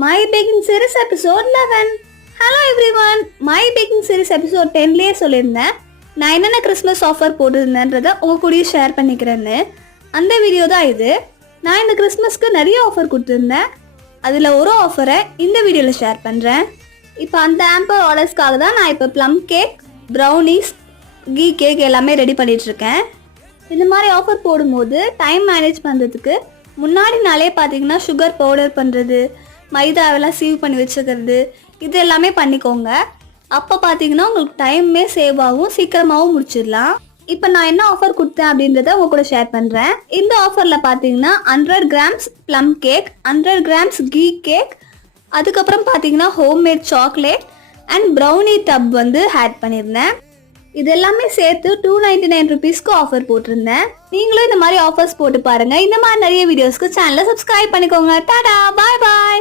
My Baking Series episode 11. Hello everyone. My Baking Series episode 10லயே சொல்லியிருந்தேன் நான் என்னென்ன Christmas offer போட்டிருந்தேன்றதை உங்கள் கூடயே ஷேர் பண்ணிக்கிறேன்னு. அந்த வீடியோ தான் இது. நான் இந்த கிறிஸ்மஸ்க்கு நிறைய ஆஃபர் கொடுத்துருந்தேன். அதில் ஒரு ஆஃபரை இந்த வீடியோவில் ஷேர் பண்ணுறேன். இப்போ அந்த ஆம்பர் ஆர்டர்ஸ்க்காக தான் நான் இப்போ plum cake, brownies, ghee cake எல்லாமே ரெடி பண்ணிகிட்ருக்கேன். இந்த மாதிரி ஆஃபர் போடும்போது டைம் மேனேஜ் பண்ணுறதுக்கு முன்னாடி நாளே பார்த்தீங்கன்னா சுகர் பவுடர் பண்ணுறது, மைதாவெல்லாம் சீவ் பண்ணி வச்சுக்கிறது, இது எல்லாமே பண்ணிக்கோங்க. அப்போ பார்த்தீங்கன்னா உங்களுக்கு டைமே சேவ் ஆகும், சீக்கிரமாகவும் முடிச்சிடலாம். இப்போ நான் என்ன ஆஃபர் கொடுத்தேன் அப்படின்றத உங்க கூட ஷேர் பண்ணுறேன். இந்த ஆஃபரில் பார்த்தீங்கன்னா 100 grams plum cake, 100 grams ghee cake, அதுக்கப்புறம் பார்த்தீங்கன்னா homemade chocolate and brownie tub வந்து ஆட் பண்ணியிருந்தேன். இது எல்லாமே சேர்த்து 299 ருபீஸ்க்கு ஆஃபர் போட்டிருந்தேன். நீங்களும் இந்த மாதிரி ஆஃபர்ஸ் போட்டு பாருங்க. இந்த மாதிரி நிறைய வீடியோஸ்க்கு சேனலை சப்ஸ்கிரைப் பண்ணிக்கோங்க. டாடா, பாய் பாய்.